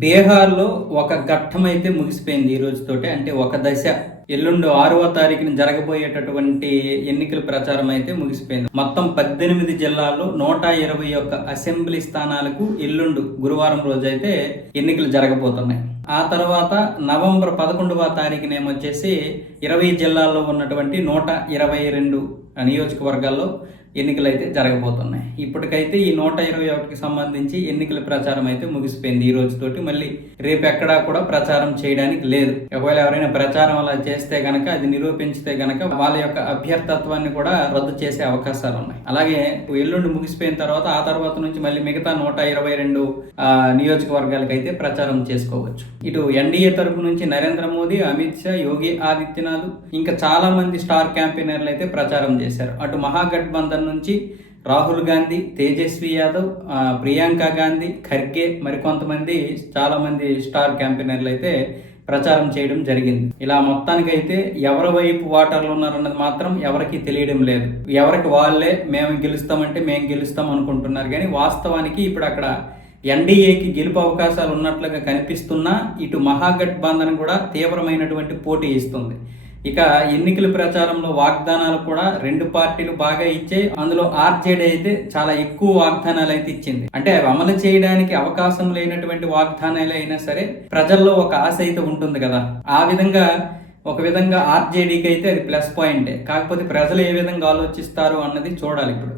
బీహార్లో ఒక ఘట్టం అయితే ముగిసిపోయింది ఈ రోజుతో అంటే ఒక దశ. ఎల్లుండి ఆరవ తారీఖున జరగబోయేటటువంటి ఎన్నికల ప్రచారం అయితే ముగిసిపోయింది. మొత్తం పద్దెనిమిది జిల్లాల్లో నూట ఇరవై ఒక్క అసెంబ్లీ స్థానాలకు ఎల్లుండు గురువారం రోజు అయితే ఎన్నికలు జరగబోతున్నాయి. ఆ తర్వాత నవంబర్ పదకొండవ తారీఖున ఏమొచ్చేసి ఇరవై జిల్లాల్లో ఉన్నటువంటి నూట ఇరవై రెండు నియోజకవర్గాల్లో ఎన్నికలు అయితే జరగబోతున్నాయి. ఇప్పటికైతే ఈ నూట ఇరవై ఒకటికి సంబంధించి ఎన్నికల ప్రచారం అయితే ముగిసిపోయింది. ఈ రోజుతోటి మళ్ళీ రేపు ఎక్కడా కూడా ప్రచారం చేయడానికి లేదు. ఒకవేళ ఎవరైనా ప్రచారం అలా చేస్తే గనక అది నిరూపించితే గనక వాళ్ళ యొక్క అభ్యర్థత్వాన్ని కూడా రద్దు చేసే అవకాశాలు ఉన్నాయి. అలాగే ఎల్లుండి ముగిసిపోయిన తర్వాత ఆ తర్వాత నుంచి మళ్ళీ మిగతా నూట ఇరవై రెండు నియోజకవర్గాలకు అయితే ప్రచారం చేసుకోవచ్చు. ఇటు ఎన్డీఏ తరపు నుంచి నరేంద్ర మోదీ అమిత్ షా యోగి ఆదిత్యనాథ్ ఇంకా చాలా మంది స్టార్ క్యాంపెయినర్లు అయితే ప్రచారం చేశారు. అటు మహాగఠబంధన్ నుంచి రాహుల్ గాంధీ తేజస్వి యాదవ్ ప్రియాంక గాంధీ ఖర్గే మరికొంతమంది చాలామంది స్టార్ క్యాంపెయినర్లు అయితే ప్రచారం చేయడం జరిగింది. ఇలా మొత్తానికైతే ఎవరి వైపు ఓటర్లు ఉన్నారన్నది మాత్రం ఎవరికి తెలియడం లేదు. ఎవరికి వాళ్ళే మేము గెలుస్తామంటే మేము గెలుస్తాం అనుకుంటున్నారు. కానీ వాస్తవానికి ఇప్పుడు అక్కడ ఎన్డీఏకి గెలుపు అవకాశాలు ఉన్నట్లుగా కనిపిస్తున్నా ఇటు మహాగఠబంధన్ కూడా తీవ్రమైనటువంటి పోటీ ఇస్తుంది. ఇక ఎన్నికల ప్రచారంలో వాగ్దానాలు కూడా రెండు పార్టీలు బాగా ఇచ్చాయి అందులో ఆర్జేడీ అయితే చాలా ఎక్కువ వాగ్దానాలు అయితే ఇచ్చింది. అంటే అవి అమలు చేయడానికి అవకాశం లేనటువంటి వాగ్దానాలు అయినా సరే ప్రజల్లో ఒక ఆశ అయితే ఉంటుంది కదా. ఆ విధంగా ఒక విధంగా ఆర్జేడీకి అయితే అది ప్లస్ పాయింటే. కాకపోతే ప్రజలు ఏ విధంగా ఆలోచిస్తారు అన్నది చూడాలి ఇప్పుడు.